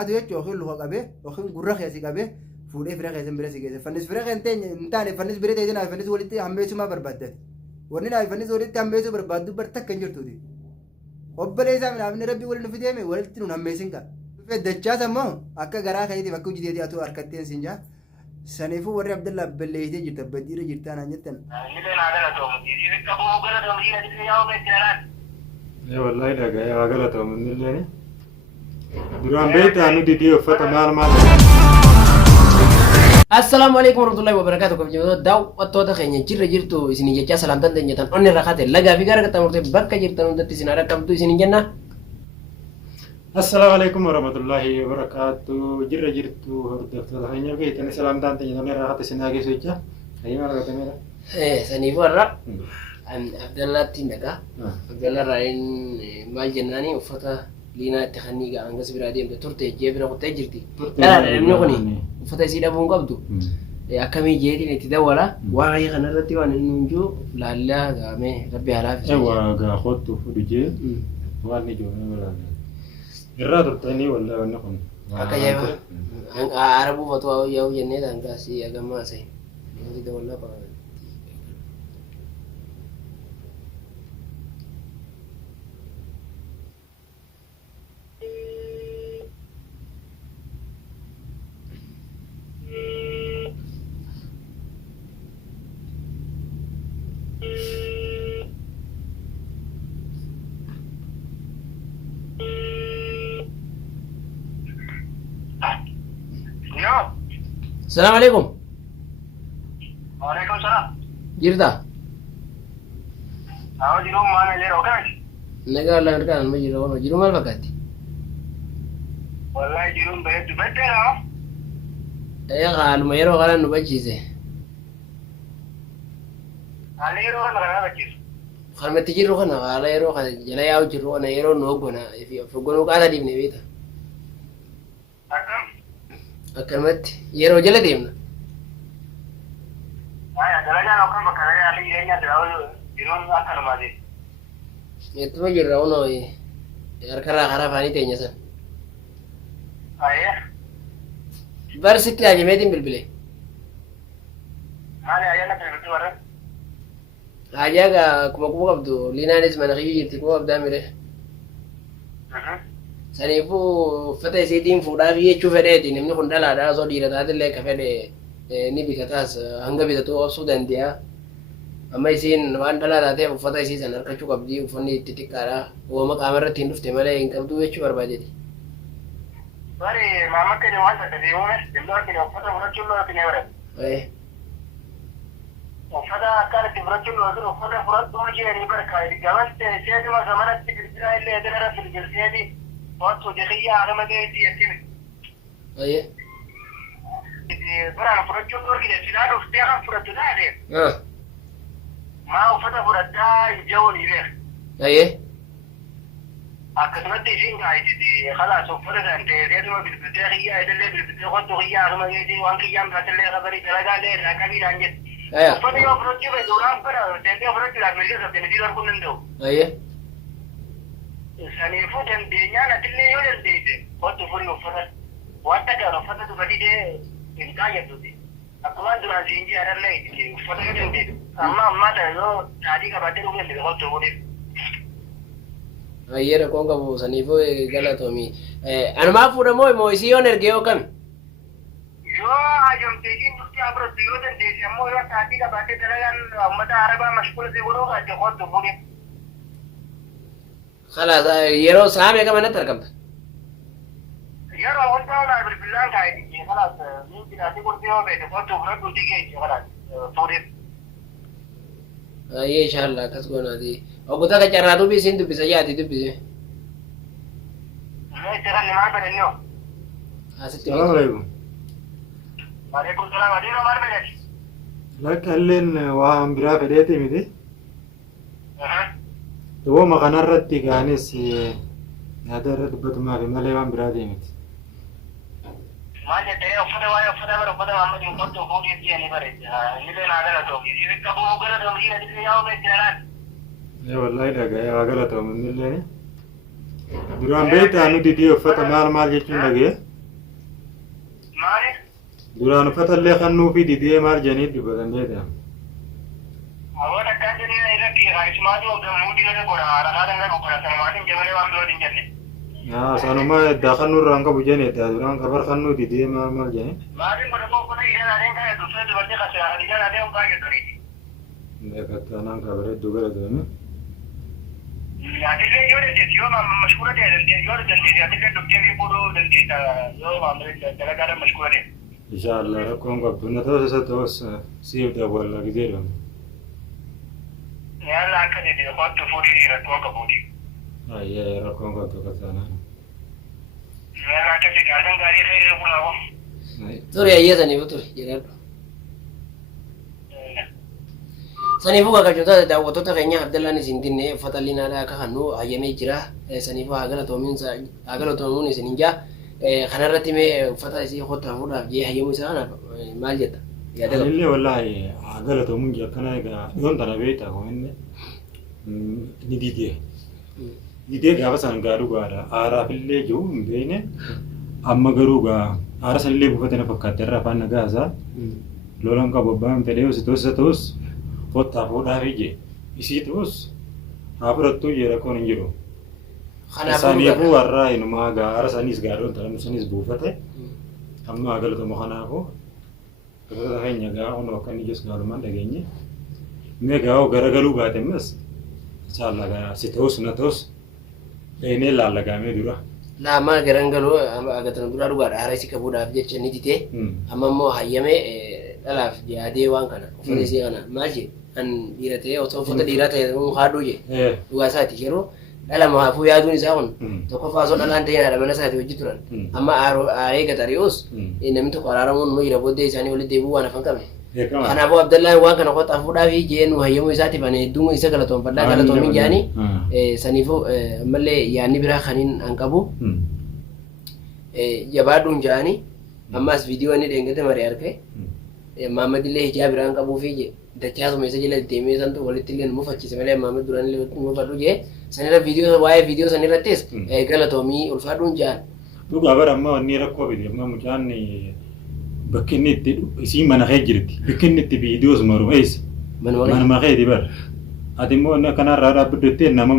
atu jechuun yookiin luka qabee yookiin gurra keessa qabee fuudhee fira keessa bira si geesse fannis fira kan ta'e hin taane fannis bira ta'e naaf fannis walitti hammeessumaa barbaaddate wanni naaf fannis walitti hammeessuu barbaaddu bar takka hin jirtuuti obbolee isaa naafni rabbii waliin nufi deeme walitti nun hammeessin ka dhufee dachaas ammoo akka garaa keetiif akka hojii deetii atu harkatteen siin jaa saniifuu warri abdallaa balleeyitee jirta baddiira jirtaa naan jettan. Wallahi dhagaa galatoom inni duraan beektaa nuti dhiyoo uffata maal. Assalamu alaikum warahmatullahi wabarakatuh. Kabajamtoota daawwattoota keenya jirra jirtu isin jechaa salaamtan teenyatan onni rakkate lagaa fi gara qaxxaamurtee bakka jirtan hundatti isin argamtu isin jenna. Assalamu alaikum warahmatullahi wabarakatuh. Jirra jirtu hordoftoota keenya beektan salaamtan teenyatan onni rakkate isin ageessu jecha. Ayyuma argatamera. Saniifuu irra Abdallaatti nagaa. Abdallah Raayin maal jennaani uffata liinaa itti kannii ga'a hangas biraa deemte turte jee bira kuttee jirti. Namni kuni uffata isii dhabuu hin qabdu. Akkamii jeetiin itti dawwala waa qayya kanarratti waan inni hunjuu laallaa gaamee rabbi halaaf. Waa gaa kottu fuudhu jee waan ni joomee walaala. Irraa turtanii wallaa wanna kun. Akka jaayiba arabuu fatu yaa'u jennee taangaasii agammaa sa'i. Itti dawwallaa qaba. السلام عليكم. وعليكم السلام. جردا. جيروم ما نجيرو كان. نقال لا نقال ما جيرو جيروم ما بكاتي. والله جيروم بيت بدرا. يا قال ما يرو قال انه بجيزه. على يرو انا بجيز. خرمت تجيرو خنا قال يرو قال جلا ياو جيرو انا يرو نوغنا في فغونو قال دي من بيتا. أكملت يرو جل ديمنا. جلنا نوكم بكرة على يرينا دراو جيرون أكثر ما دي. يتبع جراو نوي. يركلا خرا فاني تيجي سن. أيه. برسيت لاجي ميدين بالبلي. مالي أيانا كلمتي ورا. أجاك كم قبضو لينا نسمع نخيجي تكو أبدا مره. Saniifuu uffata isiitiin fuudhaaf jechuu fedheeti namni kun dhalaadhaa osoo dhiira taatellee ka fedhe ni bitataas hanga bitatu obsuu danda'a. Amma isiin waan dhalaa taateef uffata isii san harkachuu qabdi uffanni itti xiqqaadha. Uumama qaama irratti hin dhufte malee hin qabdu jechuu barbaadeeti. Bari maama keenya waan takka deemuun dildoo keenya uffata fudhachuun loo keenya bara. Uffata akkaan itti fudhachuun loo jiru uffata fudhachuu jeeni barka gabaatti seetuma samanatti girgiraa illee edanara filgirseeti. وأنتو دخيا على ما جاي يتيم. أيه. برا فرجوا دور كده سيناريو استيقظ فرجوا ده عليه. ما هو فتى فرجة يجون يبيع. أيه. أكتمت شيء قاعد دي خلاص وفرجة أنت زيادة ما بالبداية هي إذا اللي بالبداية قلت هي على ما جاي وانك يوم بس اللي خبري كلا ليه لكن يلانجت. أيه. فتى يوم فرجة بدوران فرا تاني فرجة لا مليء سبتين دي دار كلن دو. أيه. Saniifuu dandeenyaan atillee yoo dandeesse wanti furii uffata wanta gaara uffata dubartii hin taayatuuti. Akkuma duraan siin jaallallee uffata yoo dandeesse amma ta'e yoo daadhii qabaatee dhufu dandeenye wanti furii. Ayyera koon qabu saniifuu galatoomi. Anumaa fuudhamoo immoo isii yoon ergee yoo kami? Yoo ajamtee siin durtii abiratu yoo dandeesse ammoo yoo daadhii qabaatee dalagaan uummata arabaa mashkuula si godhuu qabaate wanti furii. خلاص يرو سامي كمان نتركمت. يرو وانت ولا بالبلان قاعد خلاص ممكن أتقول فيه بيت فوتو فرد وتيجي خلاص فوري. إن شاء الله كسبنا هذه. أو قلت لك جرادو بيسين تو بيسياتي تو بيسين. لا ترى اللي ما بيني اليوم. السلام عليكم. وعليكم السلام عليكم ما بيني. لك هلين وهم برا فديتي ميدي. تو ما كان الرتي كانس هذا الرد بدما في ملء وان برادي ميت. ما جت أفضل واي أفضل بر أفضل ما مدين كنت فوقي تيجي بريد. اللي نادر توقي. إذا كابو وقرا توقي اللي ياو بيجران. يا والله لا جاي وقرا تو من اللي. duraan beektaa nuti dhiyoo uffata maal jechuun dhagee duraan uffata illee kannuu fi didee maal jedhanii dubbatan beektaa. Awwa takkaan jennee irratti raayismaatu gammoodii lafa godha haadha dhangaa godha sanumaatiin jabalee waan biroo hin jenne. Sanuma eddaa kannuu irraan qabu jedhanii eddaa duraan kabar kannuu didee maal jedhanii. Maaliin godha boqqola hidhan adeen kan dursee dubartii qasee hidhan adeen hundaa jedhaniiti. Kattanaan kabaree dubara deeme. Atillee yoo dandeessi yoo mashkuura ta'e dandeessi yoo dandeessi atillee dhuftee fi fuudhuu dandeessa yoo maamillee dalagaadhaan mashkuura ta'e. Inshaallah rakkoon qabdu na ta'us isa ta'us siif daawwalla gizee dhamu. Yalla akka jedhe kottu fuudhii rakkoo qabuuti. Ayyee rakkoon qabdu kattanaan. Yalla akka jedhe adan gaarii ta'e irra bulaawo. Ture ayyeesaniif ture jedhadhu. Saniifuu qaqqabtoota daawwattoota keenya Abdallaan isin dinne uffata liinaadhaa akka kannu hayyamee jira. Saniifuu haa galatoomuun isin hin jaa. Kanarratti mee uffata isii kottaa fuudhaaf jee hayyamuu isaa kanaaf maal jetta? Illee wallaahi haa galatoomuun jee akkana egaa yoon tana beektaa koomenne ni didee. Didee gaafa san gaa dhugaadha. Aaraaf illee jiru hin beekne amma garuu gaa aara sanillee buufatanii fakkaatti irraa afaan nagaasaa lolan qabu abbaan fedhee isa ta'us kottaa fuudhaaf ijee isii ta'us haa fudhattuu jee rakkoon hin jiru. Saniifuu warraa inumaa gaara sanis gaadhoon taa'amu sanis buufate amma haa galatoomu kanaafuu gosoota keenya gaa hunduu akka inni ijus gaalumaan dhageenye mee gaa garagaluu baate ammas inshaallah si ta'us na ta'us dheenee laallagaamee dura. Lama garangaloo agatan dura dhugaadha haara isii qabuudhaaf jecha ni didee amma immoo hayyamee dhalaaf yaadee waan kana uffata isii kana maal jee an dhiira ta'ee otoo uffata dhiiraa ta'e haadhuu jee dhugaa isaati yeroo dhala maafuu yaaduun isaa kun tokkoffaa osoo dhalaan ta'e haadha mana isaati hojii turan amma aaree gatari'uus namni tokko araaramuun nu jira booddee isaanii walitti deebi'uu waan afan qabne. Kanaafuu Abdallaan waan kana kottaa fuudhaaf jee nu hayyamuu isaatiif ani hedduu isa galatoonfadhaa galatoomin jedhanii saniifuu ammallee yaadni biraa kaniin an qabu jabaadhuun jedhanii ammas viidiyoo inni dheengate marii argee Maammadillee hijaa biraan qabuu fi dachaasuma isa jala deemee santu walitti illee mufachiise malee Maamad duraan illee mufadhu jee sanirra viidiyoo waa'ee viidiyoo sanirrattis galatoomii ulfaadhuun jedhan. Dhugaa bara amma wanni rakkoo fide amma mucaan bakki inni itti isii mana kee jirti bakki inni itti viidiyoos maru eessa manuma keeti bara ati immoo inni akkanarraa dhaabbaddottee nama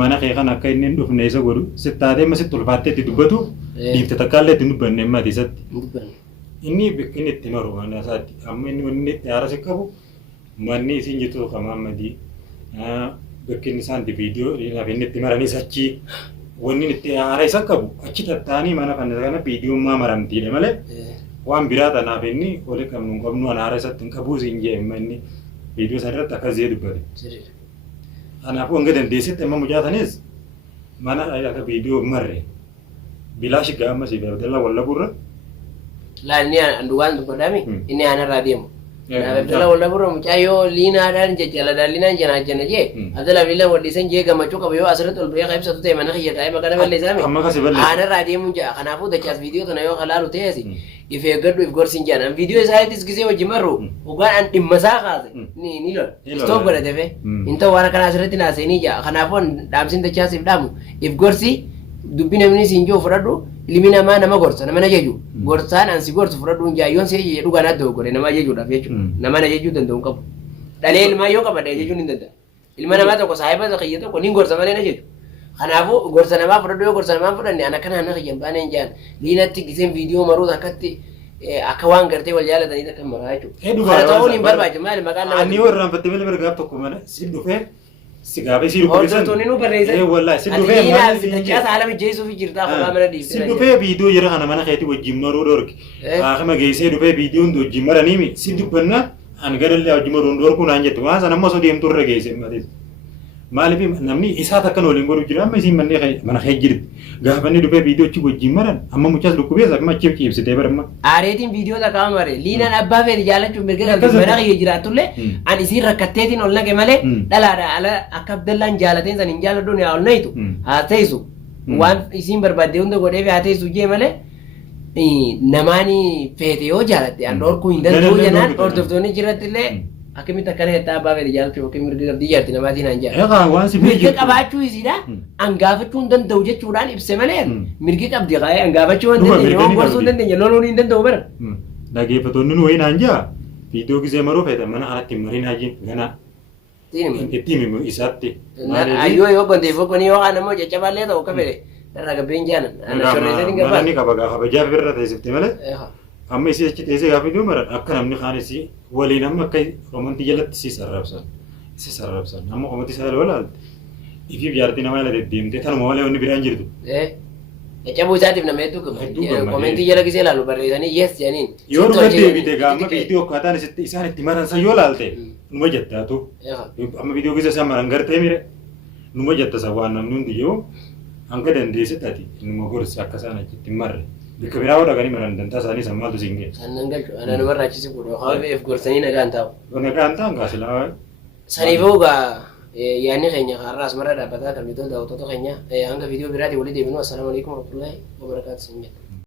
mana kee kan akka inni hin dhufne isa godhu sittaatee ma sitti ulfaattee itti dubbatu dhiifte takkaallee itti dubbanne amma ati isatti. Inni bakki inni itti maru mana isaatti amma inni wanni itti haarase qabu manni isiin jirtu kan Maammadii bakki inni isaan viidiyoo inni itti maranis achi wanni itti haara isa qabu achi tattaanii mana kana viidiyoon maa maramtiidha malee. Waan biraa tanaaf inni waliin qabnu an haara isatti hin qabuu siin jee inni viidiyoo sana irratti akkas jee dubbate. Kanaafuu hanga dandeessitti amma mucaatanis mana akka viidiyoo marre bilaashi gaama si Abdallaan wallaburra. Laanni anduwaan dubbadami inni aanarraa deemu. Abdallaan wallaburra mucaa yoo liinaadhaan jajjaladhaan liinaan jana jee Abdallaan liinaan wadhiisan jee gammachuu qabu yoo asirratti ol ba'ee ibsatu ta'e mana kiyya taa'ee maqaa balleessaame. Aanarraa deemuun ja'a kanaafuu dachaas viidiyoo tana yoo kalaalu ta'es if eeggadhu if gorsiin jedhan viidiyoo isaaniitis gisee wajji marru dhugaan an dhimma isaa kaase ni lola istoof godhate fe inta waan akkanaa asirratti naaseenii jaa kanaafuu dhaamsiin dachaasiif dhaamu if gorsi dubbi namni siin jiru fudhadhu ilmi namaa nama gorsa nama na jeju gorsaan ansi gorsu fudhadhuun jaayyoon si jeju dhugaan adda godhe nama jejuudhaaf jechuudha nama na jejuu danda'u qabu dhalee ilmaa yoo qabadha jechuun hin danda'a ilma namaa tokko saahiba kiyya tokko ni gorsa malee na jeju. Kanaafuu gorsa namaa fudhadhu yoo gorsa namaa fudhanne ana kana ana kiyyan baaneen jaan liinatti giseen viidiyoo maruu akkatti akka waan gartee wal jaalatanii akka maraa jechuudha. Kana ta'uun hin barbaachisu maali maqaan nama. Ani warraan battee malee bargaaf tokko mana si dhufee si gaafee si dhufee. Hordoftoonni nu barreessan. Wallaahi si dhufee maali si dhufee. Dachaasa haala mijeessuu fi jirtaa kophaa mana dhiibsee. Si dhufee viidiyoo jira kana mana keetii wajjin maruu dhorki. Akama geessee dhufee viidiyoon wajjin maraniimi si dubbanna an gadallee wajjin maruu dhorku naan jette waan sana ammoo osoo deemtu irra geessee malee. Maaliif namni isaa takkan waliin godhu jira amma isiin mana kee jirti gaafa inni dhufee viidiyoo achi wajjin maran amma muchaas dhukkubeessa amma achi ciibsitee baramma. Aareetiin viidiyoo takkaa mare liinaan abbaa feeti jaalachuun mirga galti mana kiyya jiraatullee an isiin rakkatteetiin ol naqe malee dhalaadha ala akka Abdallaan jaalateen san hin jaaladhuun yaa ol nayitu haa teessu waan isiin barbaadde hunda godheef haa teessu jee malee namaani feete yoo jaalatte an dhorkuu hin danda'u jennaan hordoftoonni jirattillee akkamitti akkana jettaa abbaa feeti jaalachuu yookiin mirga qabdii jaarti namaatiin aan jaala. Mirga qabaachuu isiidha an gaafachuu hin danda'u jechuudhaan ibse malee mirgi qabdi qaayee an gaafachuu hin dandeenye waan gorsuu hin dandeenye loluu hin danda'u bara. dhaggeeffattoonni nu wayinaan jaa viidiyoo gisee maruu feetan mana kanatti mariin hajiin gana itti himu isaatti. Ayyoo yoo bandeef boqonni yoo haala immoo caccabaallee ta'u akka fedhe dharraa gabbeen jaanan. Manni kabajaa birra teessifte malee amma isii achi teessee gaafa iddoo maran akka namni kaan isii waliin amma akka romantii jalatti isii sarrabsan amma qomatti isaa ilaalaalte ifiif jaartii namaa ila deddeemtee tanuma malee wanni biraan jirtu. Caccabuu isaatiif nama hedduu gama. Komentii jala gisee ilaalu barreessanii yes jedhaniin. Yoo dhuma deebite gaama viidiyoo akkaataan isaan itti maransan yoo laalte numa jettaatu. Amma viidiyoo gisee isaan maran gartee mire numa jettasa waan namni hundi yoo hanga dandeessitti ati numa gorsi akka isaan achitti hin marre. Bakka biraa yoo dhaqanii maran dantaa isaanii san maaltu siin ga'e. Sannan galchu ana nama raachisi godhu haa fe'eef gorsanii nagaan taa'u. Nagaan ta'an gaasilaa. Saniifuu gaa yaanni keenya har'aas marra dhaabbataa kan bitoota daawwattoota keenya hanga viidiyoo biraatii walii deebinu. Assalaamu alaikum warahmatullaahi wabarakaatu.